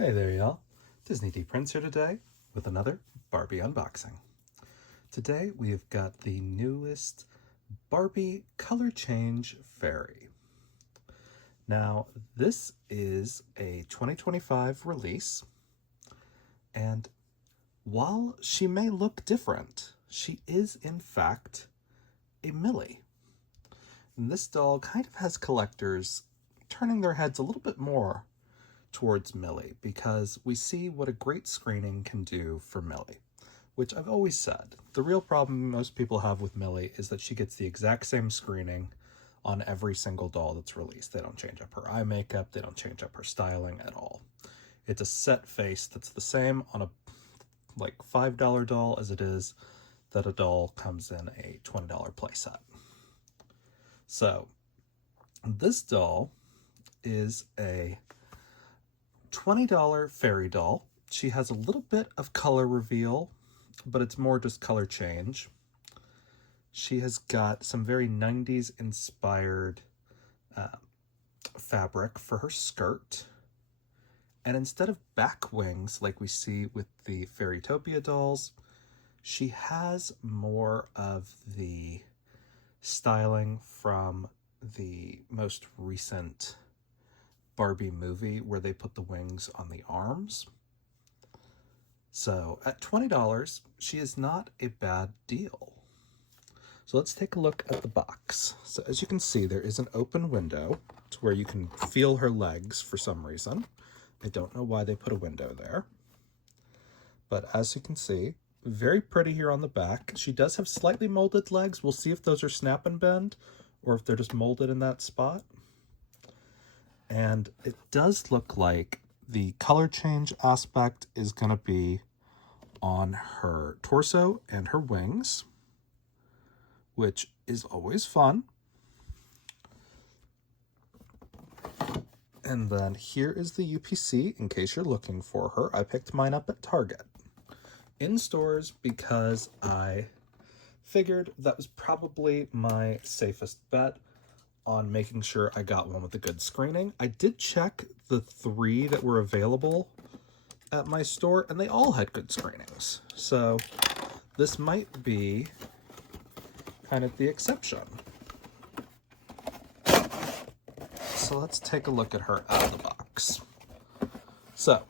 Hey there, y'all. Disney D Prince here today with another Barbie unboxing. Today we have got the newest Barbie color change fairy. Now, this is a 2025 release, and while she may look different, she is in fact a Millie. And this doll kind of has collectors turning their heads a little bit more towards Millie because we see what a great screening can do for Millie, which I've always said. The real problem most people have with Millie is that she gets the exact same screening on every single doll that's released. They don't change up her eye makeup, they don't change up her styling at all. It's a set face that's the same on a like $5 doll as it is that a doll comes in a $20 playset. So this doll is a $20 fairy doll. She has a little bit of color reveal, but it's more just color change. She has got some very 90s inspired fabric for her skirt. And instead of back wings like we see with the Fairytopia dolls, she has more of the styling from the most recent Barbie movie where they put the wings on the arms. So at $20, she is not a bad deal. So let's take a look at the box. So as you can see, there is an open window to where you can feel her legs for some reason. I don't know why they put a window there. But as you can see, very pretty here on the back. She does have slightly molded legs. We'll see if those are snap and bend or if they're just molded in that spot. And it does look like the color change aspect is going to be on her torso and her wings, which is always fun. And then here is the UPC in case you're looking for her. I picked mine up at Target in stores because I figured that was probably my safest bet on making sure I got one with a good screening. I did check the 3 that were available at my store, and they all had good screenings. So this might be kind of the exception. So let's take a look at her out of the box. So,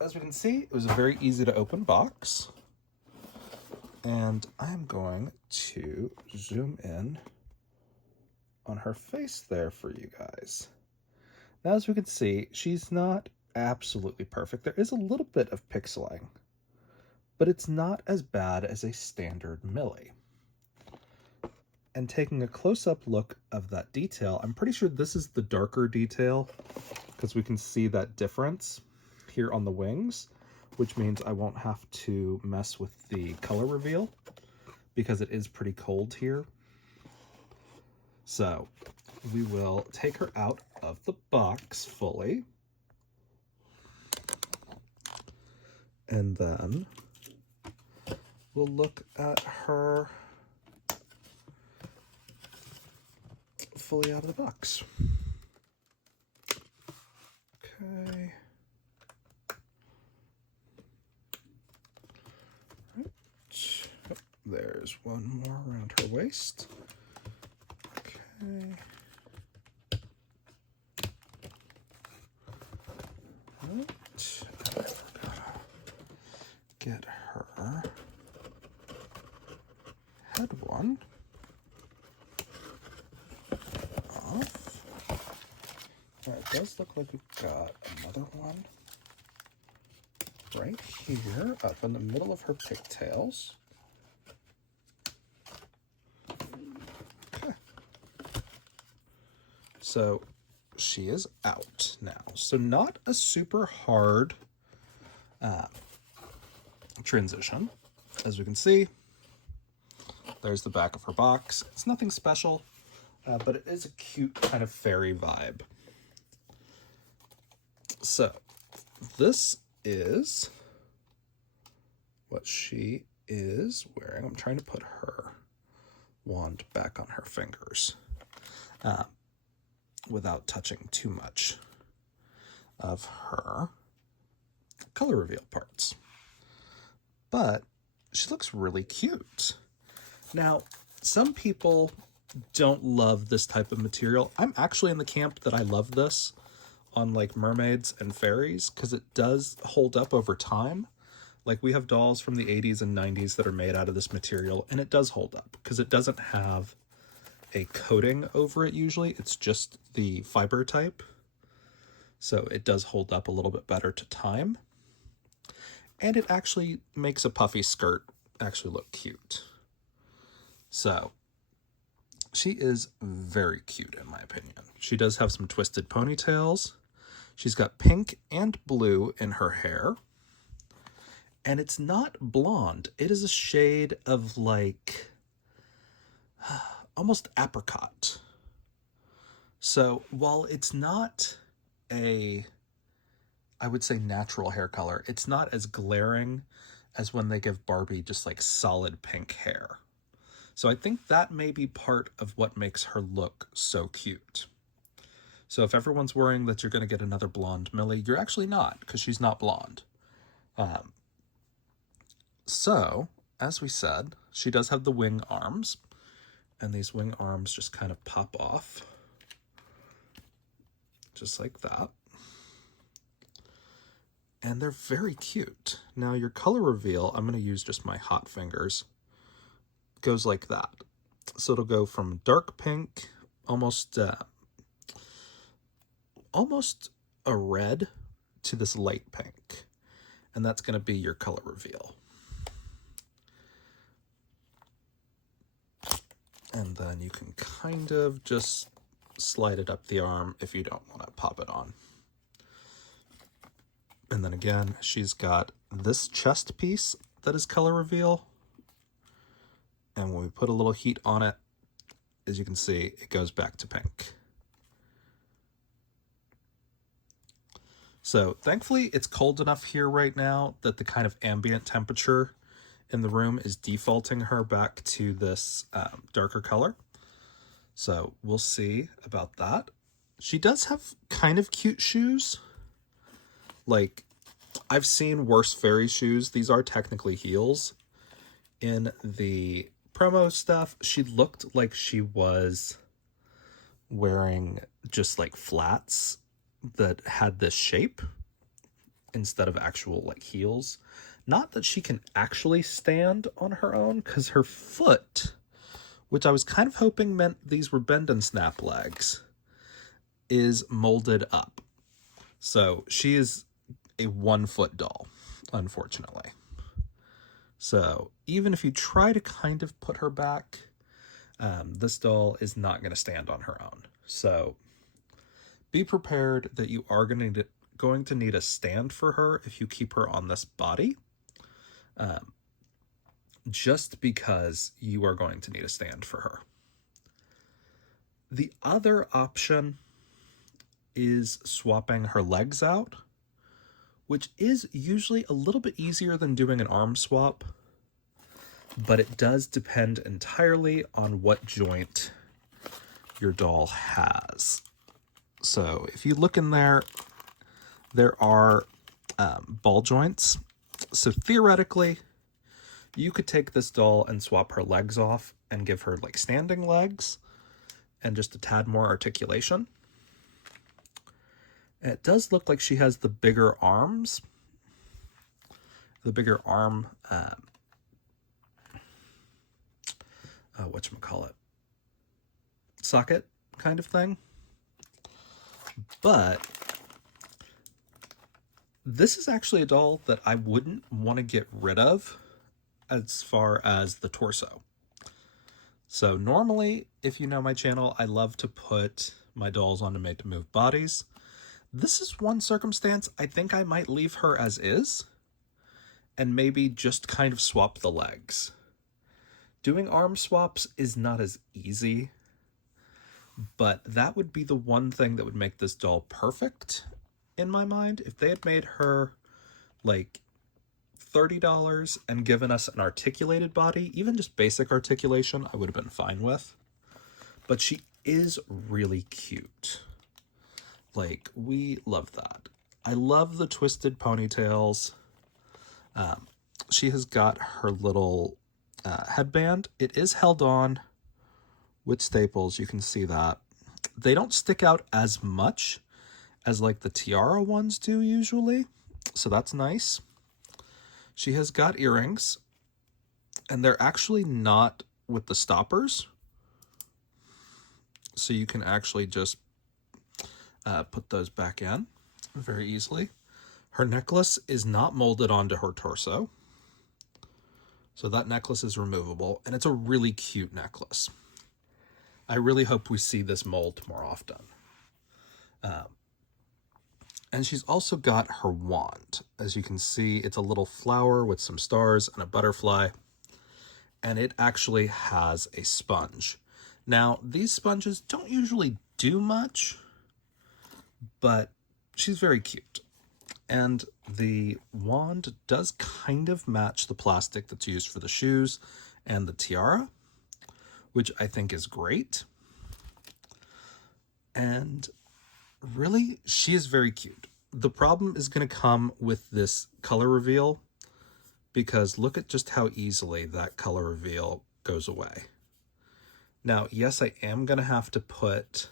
as we can see, it was a very easy to open box. And I am going to zoom in on her face there for you guys. Now, as we can see, she's not absolutely perfect. There is a little bit of pixeling, but it's not as bad as a standard Millie. And taking a close-up look of that detail, I'm pretty sure this is the darker detail because we can see that difference here on the wings, which means I won't have to mess with the color reveal because it is pretty cold here. So we will take her out of the box fully. And then we'll look at her fully out of the box. Okay. Right. Oh, there's one more around her waist. Okay. Right. Get her head one off. Now, it does look like we've got another one right here up in the middle of her pigtails. Okay. So she is out now. So not a super hard transition. As we can see, there's the back of her box. It's nothing special, but it is a cute kind of fairy vibe. So this is what she is wearing. I'm trying to put her wand back on her fingers without touching too much of her. color reveal parts. But she looks really cute. Now, some people don't love this type of material. I'm actually in the camp that I love this on like mermaids and fairies because it does hold up over time. Like we have dolls from the 80s and 90s that are made out of this material, and it does hold up because it doesn't have a coating over it usually. It's just the fiber type. So it does hold up a little bit better to time. And it actually makes a puffy skirt actually look cute. So she is very cute in my opinion. She does have some twisted ponytails. She's got pink and blue in her hair. And it's not blonde. It is a shade of like almost apricot. So while it's not I would say natural hair color, it's not as glaring as when they give Barbie just like solid pink hair. So I think that may be part of what makes her look so cute. So if everyone's worrying that you're going to get another blonde Millie, you're actually not, because she's not blonde. So, as we said, she does have the wing arms, and these wing arms just kind of pop off, just like that. And they're very cute. Now, your color reveal, I'm going to use just my hot fingers, goes like that. So it'll go from dark pink, almost a red, to this light pink. And that's going to be your color reveal. And then you can kind of just slide it up the arm if you don't want to pop it on. And then again, she's got this chest piece that is color reveal. And when we put a little heat on it, as you can see, it goes back to pink. So thankfully it's cold enough here right now that the kind of ambient temperature in the room is defaulting her back to this darker color. So we'll see about that. She does have kind of cute shoes. Like, I've seen worse fairy shoes. These are technically heels. In the promo stuff, she looked like she was wearing just like flats that had this shape instead of actual like heels. Not that she can actually stand on her own, because her foot, which I was kind of hoping meant these were bend and snap legs, is molded up. So she is a 1 foot doll, unfortunately. So even if you try to kind of put her back, this doll is not going to stand on her own. So be prepared that you are going to need a stand for her if you keep her on this body. Just because you are going to need a stand for her. The other option is swapping her legs out, which is usually a little bit easier than doing an arm swap, but it does depend entirely on what joint your doll has. So if you look in there, there are ball joints. So theoretically, you could take this doll and swap her legs off and give her like standing legs and just a tad more articulation. And it does look like she has the bigger arms, the bigger arm, whatchamacallit, socket kind of thing. But this is actually a doll that I wouldn't want to get rid of as far as the torso. So normally, if you know my channel, I love to put my dolls onto made to move bodies. This is one circumstance I think I might leave her as is and maybe just kind of swap the legs. Doing arm swaps is not as easy, but that would be the one thing that would make this doll perfect in my mind. If they had made her like $30 and given us an articulated body, even just basic articulation, I would have been fine with. But she is really cute. Like, we love that. I love the twisted ponytails. She has got her little headband. It is held on with staples. You can see that. They don't stick out as much as like the tiara ones do usually, so that's nice. She has got earrings, and they're actually not with the stoppers, so you can actually just put those back in very easily. Her necklace is not molded onto her torso, so that necklace is removable, and it's a really cute necklace. I really hope we see this mold more often. And she's also got her wand. As you can see, it's a little flower with some stars and a butterfly, and it actually has a sponge. Now, these sponges don't usually do much, but she's very cute. And the wand does kind of match the plastic that's used for the shoes and the tiara, which I think is great. And really, she is very cute. The problem is going to come with this color reveal, because look at just how easily that color reveal goes away. Now, yes, I am going to have to put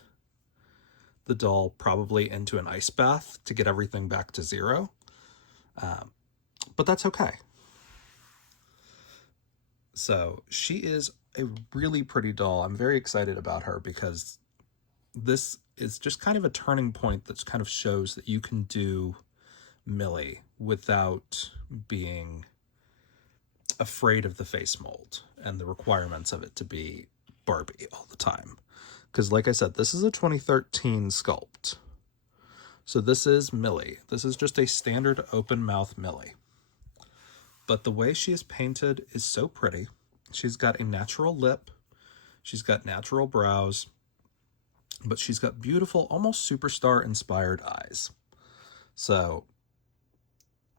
the doll probably into an ice bath to get everything back to zero, but that's okay. So she is a really pretty doll. I'm very excited about her because this is just kind of a turning point that kind of shows that you can do Millie without being afraid of the face mold and the requirements of it to be Barbie all the time. Because like I said, this is a 2013 sculpt. So this is Millie. This is just a standard open mouth Millie. But the way she is painted is so pretty. She's got a natural lip. She's got natural brows. But she's got beautiful, almost superstar inspired eyes. So,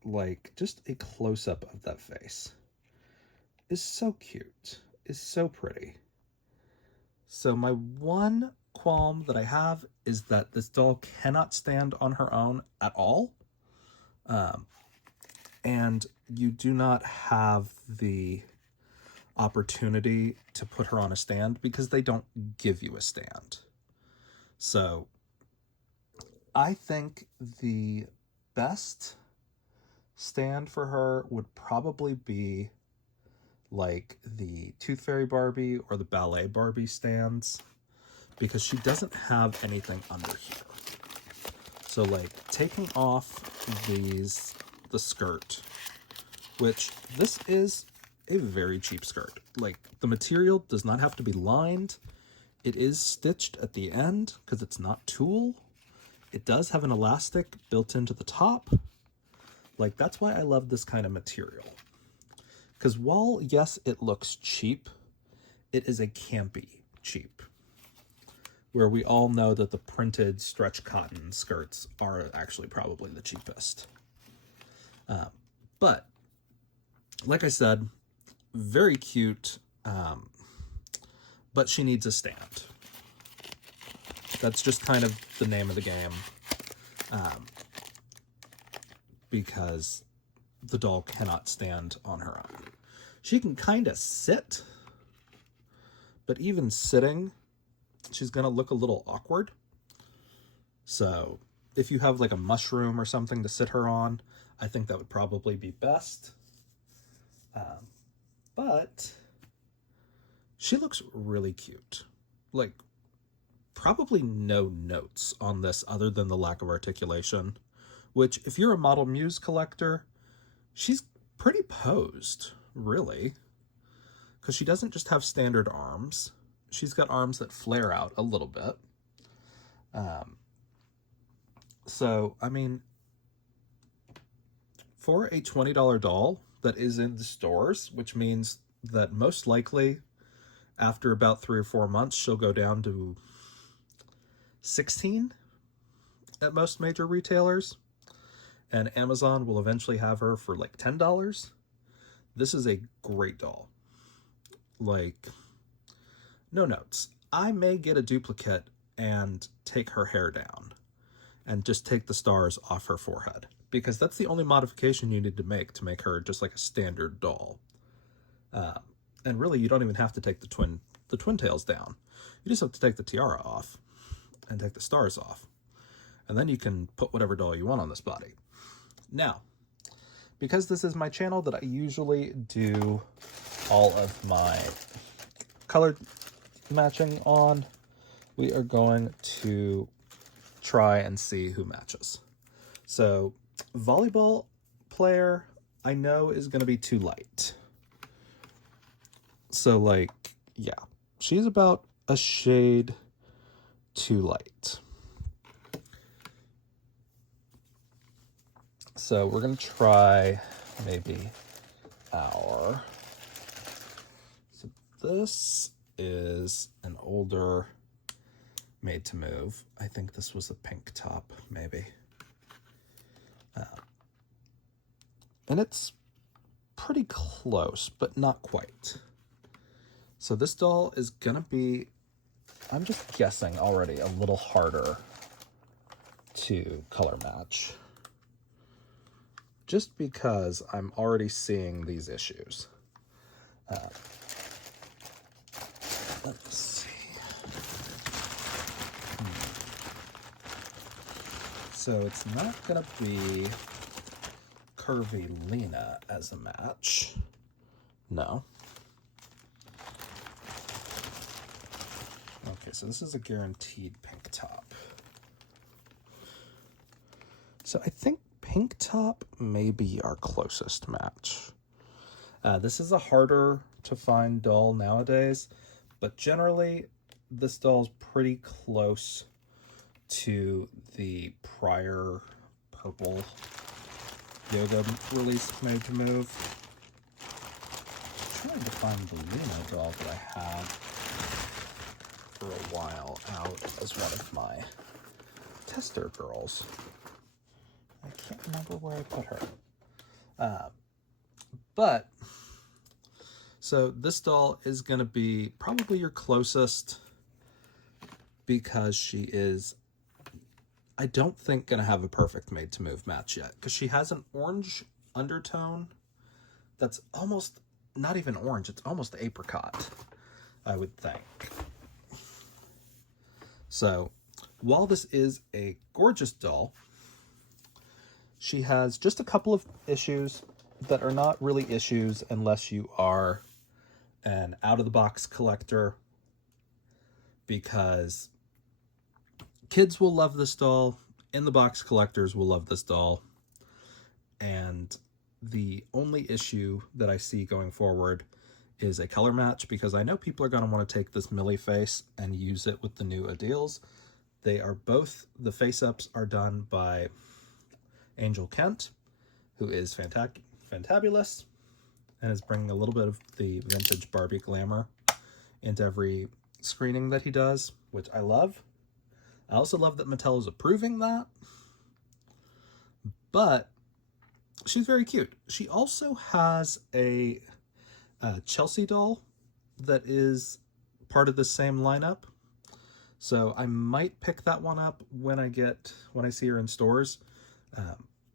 like, just a close-up of that face is so cute, is so pretty. So my one qualm that I have is that this doll cannot stand on her own at all. And you do not have the opportunity to put her on a stand because they don't give you a stand. So I think the best stand for her would probably be like the Tooth Fairy Barbie or the Ballet Barbie stands, because she doesn't have anything under here. So like taking off the skirt, which this is a very cheap skirt. Like the material does not have to be lined. It is stitched at the end because it's not tulle. It does have an elastic built into the top. Like that's why I love this kind of material. Because while, yes, it looks cheap, it is a campy cheap. Where we all know that the printed stretch cotton skirts are actually probably the cheapest. But, like I said, very cute, but she needs a stand. That's just kind of the name of the game. Because the doll cannot stand on her own. She can kind of sit, but even sitting, she's going to look a little awkward. So if you have like a mushroom or something to sit her on, I think that would probably be best. But she looks really cute. Like, probably no notes on this other than the lack of articulation, which if you're a Model Muse collector, she's pretty posed, really, because she doesn't just have standard arms. She's got arms that flare out a little bit. So, I mean, for a $20 doll that is in the stores, which means that most likely after about 3 or 4 months, she'll go down to $16 at most major retailers, and Amazon will eventually have her for like $10. This is a great doll. Like, no notes. I may get a duplicate and take her hair down and just take the stars off her forehead, because that's the only modification you need to make her just like a standard doll. And really, you don't even have to take the twin tails down. You just have to take the tiara off and take the stars off. And then you can put whatever doll you want on this body. Now, because this is my channel that I usually do all of my color matching on, we are going to try and see who matches. So, volleyball player, I know is going to be too light. So, like, yeah, she's about a shade too light. So we're going to try maybe our... So this is an older Made to Move. I think this was a pink top, maybe. And it's pretty close, but not quite. So this doll is gonna be, I'm just guessing already, a little harder to color match. Just because I'm already seeing these issues. Let's see. So it's not gonna be Curvy Lena as a match. No. Okay, so this is a guaranteed pink top. So I think pink top may be our closest match. This is a harder to find doll nowadays, but generally this doll's pretty close to the prior purple yoga release Made to Move. I'm trying to find the Lena doll that I had for a while out as one of my tester girls. I can't remember where I put her. But, so this doll is going to be probably your closest because she is, I don't think, going to have a perfect Made to Move match yet, because she has an orange undertone that's almost, not even orange, it's almost apricot, I would think. So, while this is a gorgeous doll, she has just a couple of issues that are not really issues unless you are an out-of-the-box collector, because kids will love this doll, in-the-box collectors will love this doll, and the only issue that I see going forward is a color match, because I know people are going to want to take this Millie face and use it with the new Adils. They are both, the face-ups are done by Angel Kent, who is fantabulous and is bringing a little bit of the vintage Barbie glamour into every screening that he does, which I love. I also love that Mattel is approving that, but she's very cute. She also has a Chelsea doll that is part of the same lineup, so I might pick that one up when I see her in stores,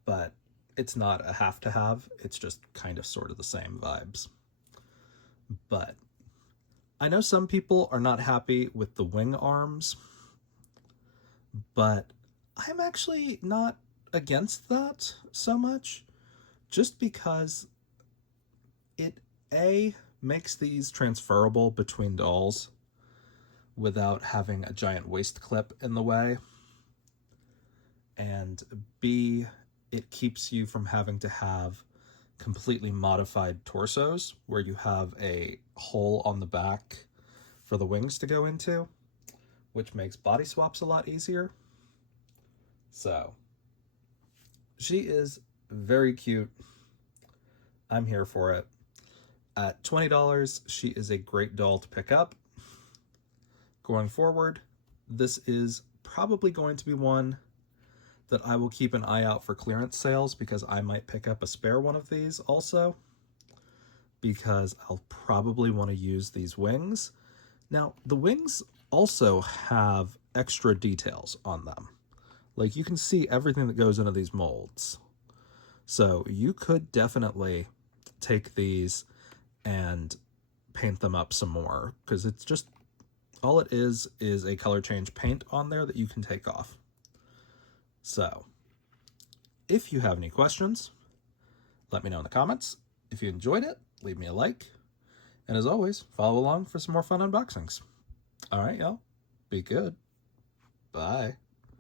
but it's not a have to have, it's just kind of sort of the same vibes. But I know some people are not happy with the wing arms, but I'm actually not against that so much, just because it makes these transferable between dolls without having a giant waist clip in the way, and B, it keeps you from having to have completely modified torsos where you have a hole on the back for the wings to go into, which makes body swaps a lot easier. So she is very cute. I'm here for it. At $20, she is a great doll to pick up. Going forward, this is probably going to be one that I will keep an eye out for clearance sales, because I might pick up a spare one of these also, because I'll probably want to use these wings. Now, the wings also have extra details on them. Like, you can see everything that goes into these molds. So you could definitely take these and paint them up some more, because it's just, all it is a color change paint on there that you can take off. So if you have any questions, let me know in the comments. If you enjoyed it, leave me a like. And as always, follow along for some more fun unboxings. All right, y'all. Be good. Bye.